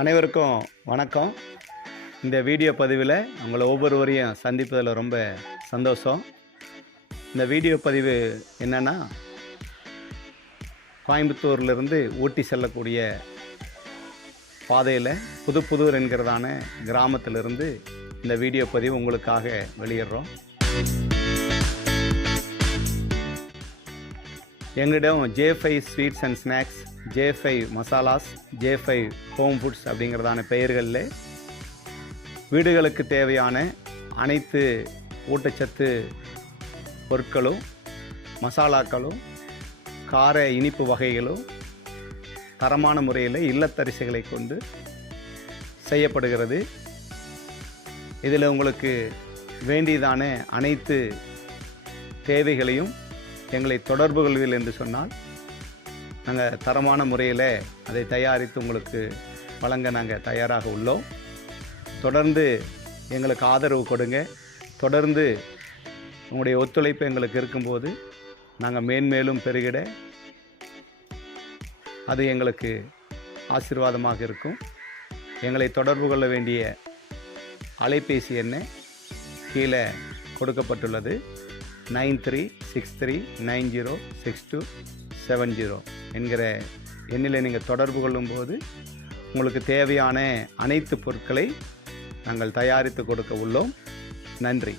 அனைவருக்கும் வணக்கம். இந்த வீடியோ பதிவில் உங்களை ஒவ்வொருவரையும் சந்திப்பதில் ரொம்ப சந்தோஷம். இந்த வீடியோ பதிவு என்னென்னா, கோயம்புத்தூர்லேருந்து ஊட்டி செல்லக்கூடிய பாதையில் புதுப்புதூர் என்கிறதான கிராமத்திலிருந்து இந்த வீடியோ பதிவு உங்களுக்காக வெளியிடுறோம். எங்களிடம் J5 sweets and snacks, J5 masalas, J5 home foods அப்படிங்கிறதான பெயர்களில் வீடுகளுக்கு தேவையான அனைத்து ஊட்டச்சத்து பொருட்களும், மசாலாக்களும், கார இனிப்பு வகைகளும் தரமான முறையில் இல்லத்தரிசிகளை கொண்டு செய்யப்படுகிறது. இதில் உங்களுக்கு வேண்டியதான அனைத்து தேவைகளையும் எங்களை தொடர்பு கொள்வீர்கள் என்று சொன்னால் நாங்கள் தரமான முறையில் அதை தயாரித்து உங்களுக்கு வழங்க நாங்கள் தயாராக உள்ளோம். தொடர்ந்து எங்களுக்கு ஆதரவு கொடுங்க. தொடர்ந்து உங்களுடைய ஒத்துழைப்பு எங்களுக்கு இருக்கும்போது நாங்கள் மேன்மேலும் பெருகிட அது எங்களுக்கு ஆசீர்வாதமாக இருக்கும். எங்களை தொடர்பு கொள்ள வேண்டிய அலைபேசி எண்ணை கீழே கொடுக்கப்பட்டுள்ளது. 9363906270 என்கிற எண்ணில் நீங்கள் தொடர்பு கொள்ளும்போது உங்களுக்கு தேவையான அனைத்து பொருட்களை நாங்கள் தயாரித்து கொடுக்க உள்ளோம். நன்றி.